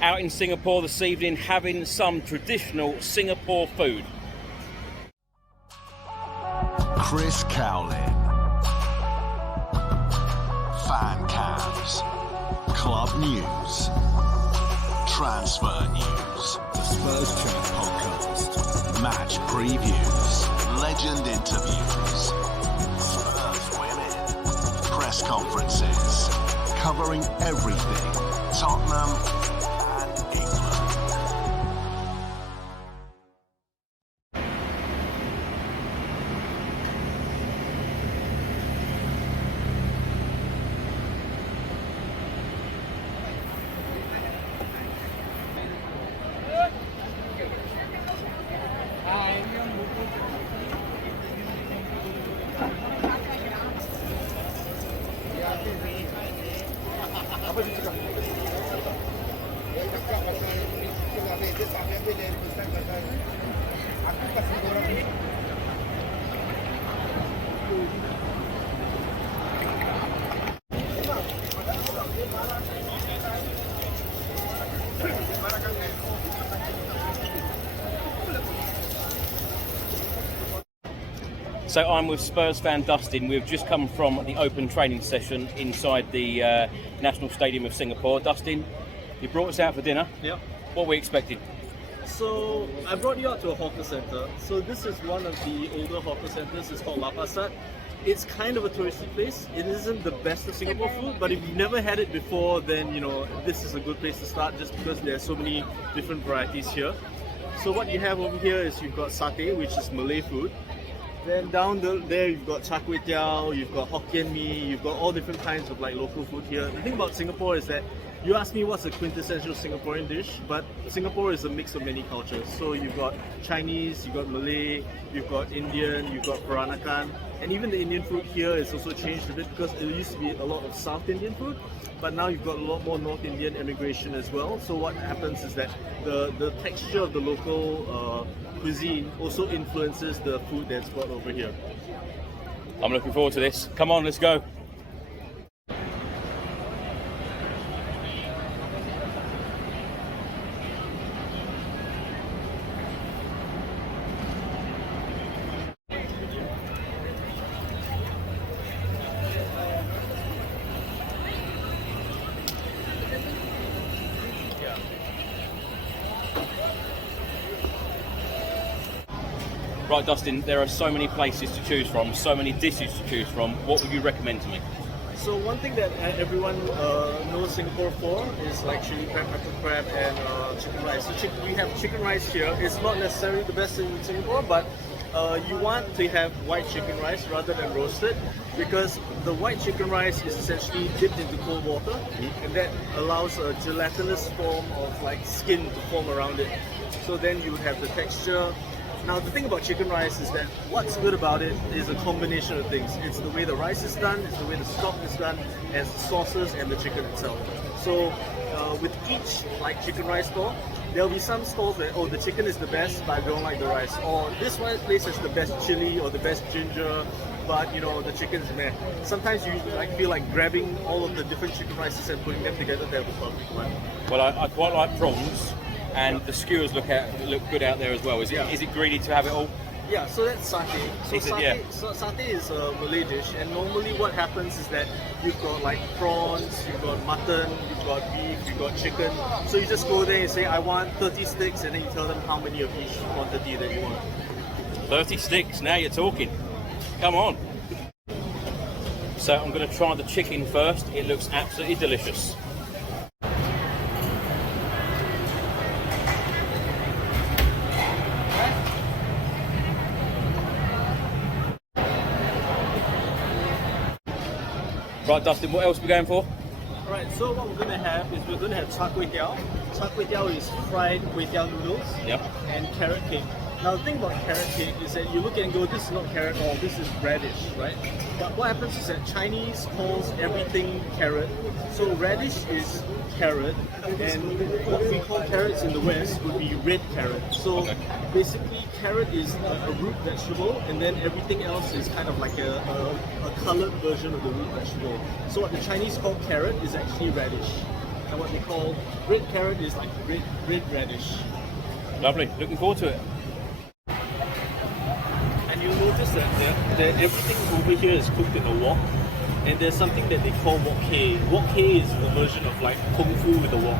Out in Singapore this evening having some traditional Singapore food. Chris Cowlin. Fan cams. Club news. Transfer news. The Spurs Chat podcast. Match previews. Legend interviews. Spurs women. Press conferences. Covering everything. Tottenham and England. So I'm with Spurs fan Dustin. We've just come from the open training session inside the National Stadium of Singapore. Dustin, you brought us out for dinner. Yep. What were we expecting? So I brought you out to a hawker center. So this is one of the older hawker centers. It's called La Pasat. It's kind of a touristy place. It isn't the best of Singapore food, but if you've never had it before, then this is a good place to start just because there are so many different varieties here. So what you have over here is you've got satay, which is Malay food. Then down there you've got char kway teow, you've got Hokkien mee, you've got all different kinds of like local food here. The thing about Singapore is that you ask me what's a quintessential Singaporean dish, but Singapore is a mix of many cultures. So you've got Chinese, you've got Malay, you've got Indian, you've got Peranakan, and even the Indian food here is also changed a bit because it used to be a lot of South Indian food, but now you've got a lot more North Indian immigration as well. So what happens is that the texture of the local cuisine also influences the food that's brought over here. I'm looking forward to this. Come on, let's go. Right, Dustin, there are so many places to choose from, so many dishes to choose from. What would you recommend to me? So one thing that everyone knows Singapore for is like chili crab, pepper crab, and chicken rice. So we have chicken rice here. It's not necessarily the best in Singapore, but you want to have white chicken rice rather than roasted because the white chicken rice is essentially dipped into cold water, and that allows a gelatinous form of like skin to form around it. So then you would have the texture. Now the thing about chicken rice is that what's good about it is a combination of things. It's the way the rice is done, it's the way the stock is done, and the sauces and the chicken itself. So with each like chicken rice store, there'll be some stalls that, oh, the chicken is the best, but I don't like the rice. Or this one place has the best chili or the best ginger, but the chicken's meh. Sometimes you feel like grabbing all of the different chicken rices and putting them together to have the perfect one. Well, I quite like prawns. And the skewers look good out there as well. Is it greedy to have it all? Yeah, so that's satay. So satay is a Malay dish, and normally what happens is that you've got like prawns, you've got mutton, you've got beef, you've got chicken. So you just go there and say, I want 30 sticks, and then you tell them how many of each quantity that you want. 30 sticks, now you're talking. Come on. So I'm going to try the chicken first. It looks absolutely delicious. Right, Dustin, what else are we going for? Alright, so what we're going to have is we're going to have char kway teow. Char kway teow is fried kway teow noodles Yep. and carrot cake. Now the thing about carrot cake is that you look at it and go, this is not carrot or this is radish, right? But what happens is that Chinese calls everything carrot. So radish is carrot, and what we call carrots in the West would be red carrot. So basically carrot is a root vegetable, and then everything else is kind of like a colored version of the root vegetable. So what the Chinese call carrot is actually radish. And what they call red carrot is like red radish. Lovely, looking forward to it. And you'll notice that everything over here is cooked in a wok. And there's something that they call wok hei. Wok hei is a version of like kung fu with a wok.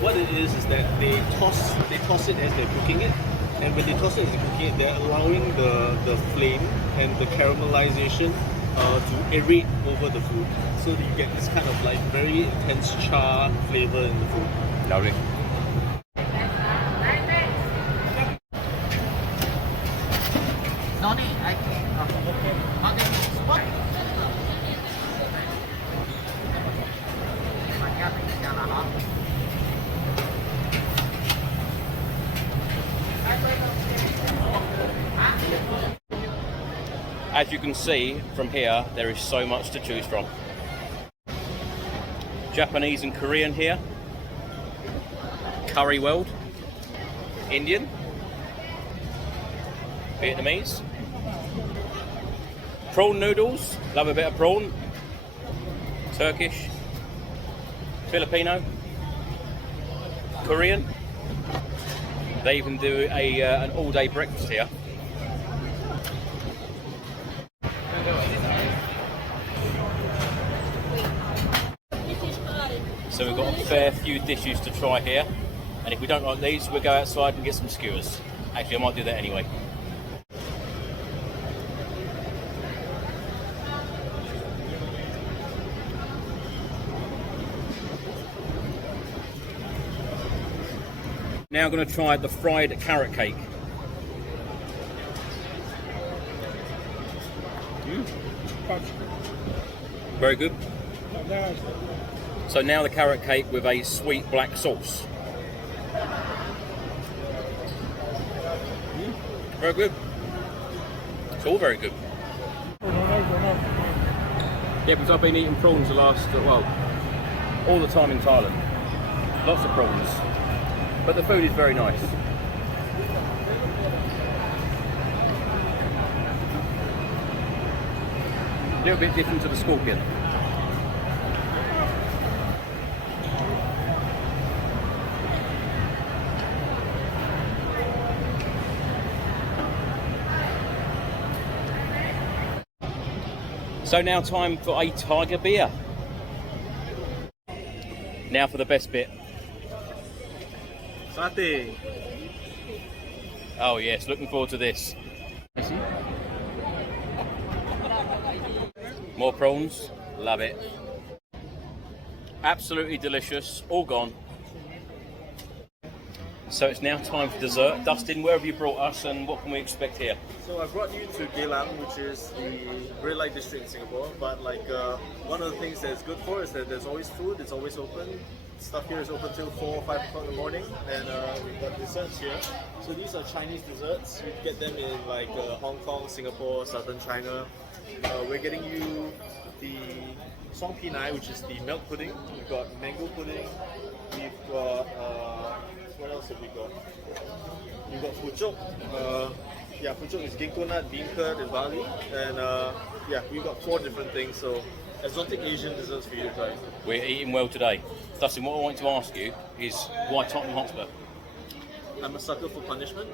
What it is that they toss it as they're cooking it. And when they toss it as they're cooking it, they're allowing the flame and the caramelization to aerate over the food. So that you get this kind of like very intense char flavor in the food. Lovely. As you can see from here, there is so much to choose from. Japanese and Korean here. Curry world. Indian. Vietnamese. Prawn noodles. Love a bit of prawn. Turkish. Filipino. Korean. They even do an all-day breakfast here. So we've got a fair few dishes to try here, and if we don't like these, we'll go outside and get some skewers. Actually, I might do that anyway. Now I'm going to try the fried carrot cake. Very good. So now the carrot cake with a sweet black sauce. Very good. It's all very good. Yeah, because I've been eating prawns the last, all the time in Thailand. Lots of prawns. But the food is very nice. A little bit different to the scorpion. So now time for a tiger beer. Now for the best bit. Satay. Oh yes, looking forward to this. More prawns, love it. Absolutely delicious, all gone. So it's now time for dessert. Dustin, where have you brought us and what can we expect here? So I brought you to Geylang, which is the red light district in Singapore. But like one of the things that it's good for is that there's always food. It's always open. Stuff here is open till 4 or 5 o'clock in the morning, and we've got desserts here. So these are Chinese desserts. You get them in like Hong Kong, Singapore, southern China. We're getting you the song pinai, which is the milk pudding. We've got mango pudding. We've got what else have we got? We've got puchok. Puchok is ginkgo nut, bean curd, and barley. And we've got 4 different things. So exotic Asian desserts for you to try. We're eating well today. Dustin, what I want to ask you is why Tottenham Hotspur? I'm a sucker for punishment.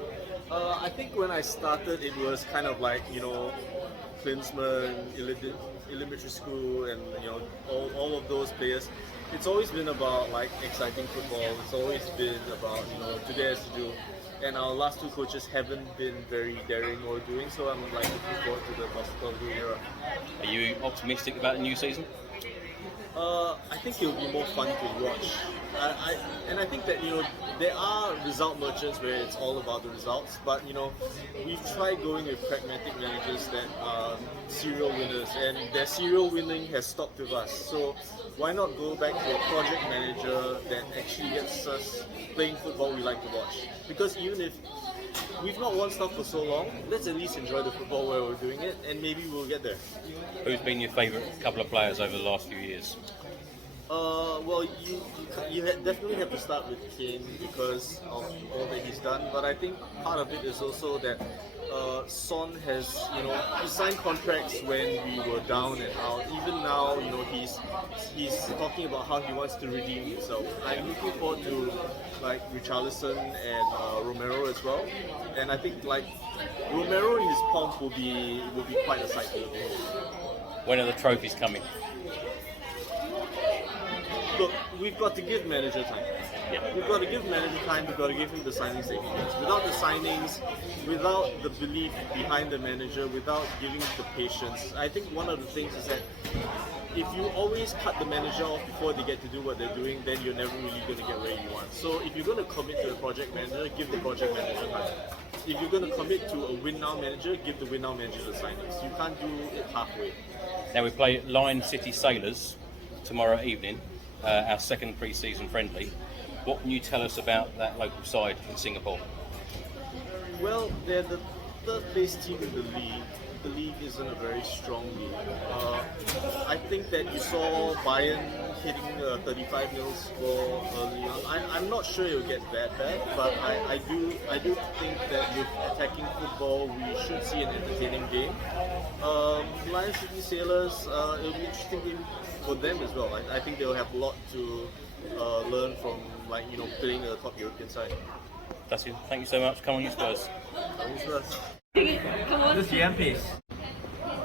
I think when I started, it was kind of like, Klinsmann, elementary school, and all of those players. It's always been about like exciting football. It's always been about today has to do. And our last 2 coaches haven't been very daring or doing so. I'm like looking forward to the Postecoglou era. Are you optimistic about the new season? I think it'll be more fun to watch. I think that there are result merchants where it's all about the results, but we've tried going with pragmatic managers that are serial winners, and their serial winning has stopped with us. So why not go back to a project manager that actually gets us playing football we like to watch? Because even if we've not won stuff for so long. Let's at least enjoy the football while we're doing it, and maybe we'll get there. Who's been your favourite couple of players over the last few years? Well, you definitely have to start with Kane because of all that he's done. But I think part of it is also that Son has, he signed contracts when we were down and out. Even now, he's talking about how he wants to redeem himself. I'm looking forward to like Richarlison and Romero as well. And I think like Romero in his pomp will be quite a sight to behold. When are the trophies coming? Look, we've got to give manager time. Yeah. We've got to give manager time, we've got to give him the signings that he needs. Without the signings, without the belief behind the manager, without giving the patience, I think one of the things is that if you always cut the manager off before they get to do what they're doing, then you're never really going to get where you want. So if you're going to commit to a project manager, give the project manager time. If you're going to commit to a win-now manager, give the win-now manager the signings. You can't do it halfway. Now we play Lion City Sailors tomorrow evening, our second pre-season friendly. What can you tell us about that local side in Singapore? Well, they're the third place team in the league. The league isn't a very strong league. I think that you saw Bayern hitting 35-0 score early on. I'm not sure it'll get that bad, but I do think that with attacking football, we should see an entertaining game. Lion City Sailors, it'll be an interesting game for them as well. I think they'll have a lot to learn from playing a top European side. That's it. Thank you so much. Come on, you Spurs. Come on, Spurs. Come on. This is yam paste.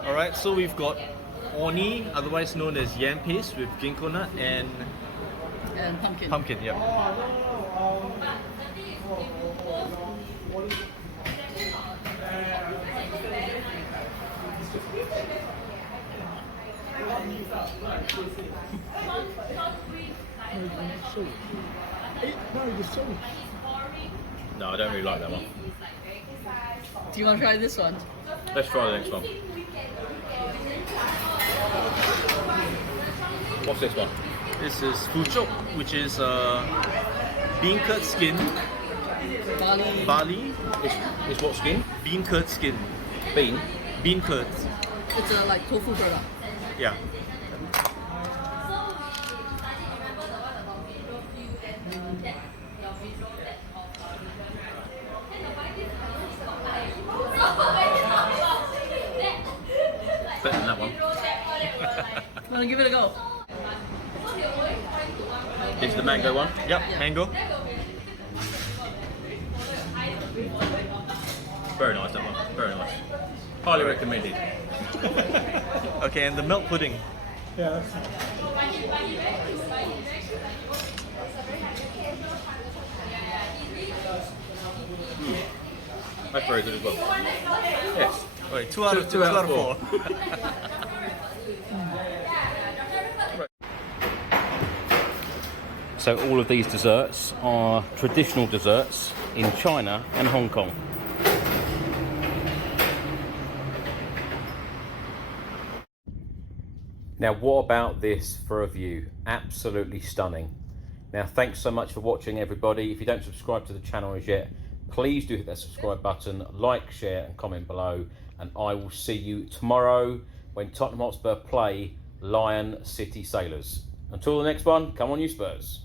Alright, so we've got Oni, otherwise known as yam paste, with ginkgo nut and pumpkin. pumpkin, yeah. No, I don't really like that one. Do you want to try this one? Let's try the next one. What's this one? This is fuchok, which is bean curd skin, barley, It's what skin? bean curd skin, Bean? curd. It's a like tofu product. Yeah. Better than that one. Want to give it a go? It's the mango one. Yep, mango. Very nice, that one. Very nice. Highly recommended. Okay, and the milk pudding. That's very good as well. Yes. Wait, two out of four. So all of these desserts are traditional desserts in China and Hong Kong. Now what about this for a view? Absolutely stunning. Now thanks so much for watching everybody. If you don't subscribe to the channel as yet, please do hit that subscribe button, like, share and comment below, and I will see you tomorrow when Tottenham Hotspur play Lion City Sailors. Until the next one, come on you Spurs.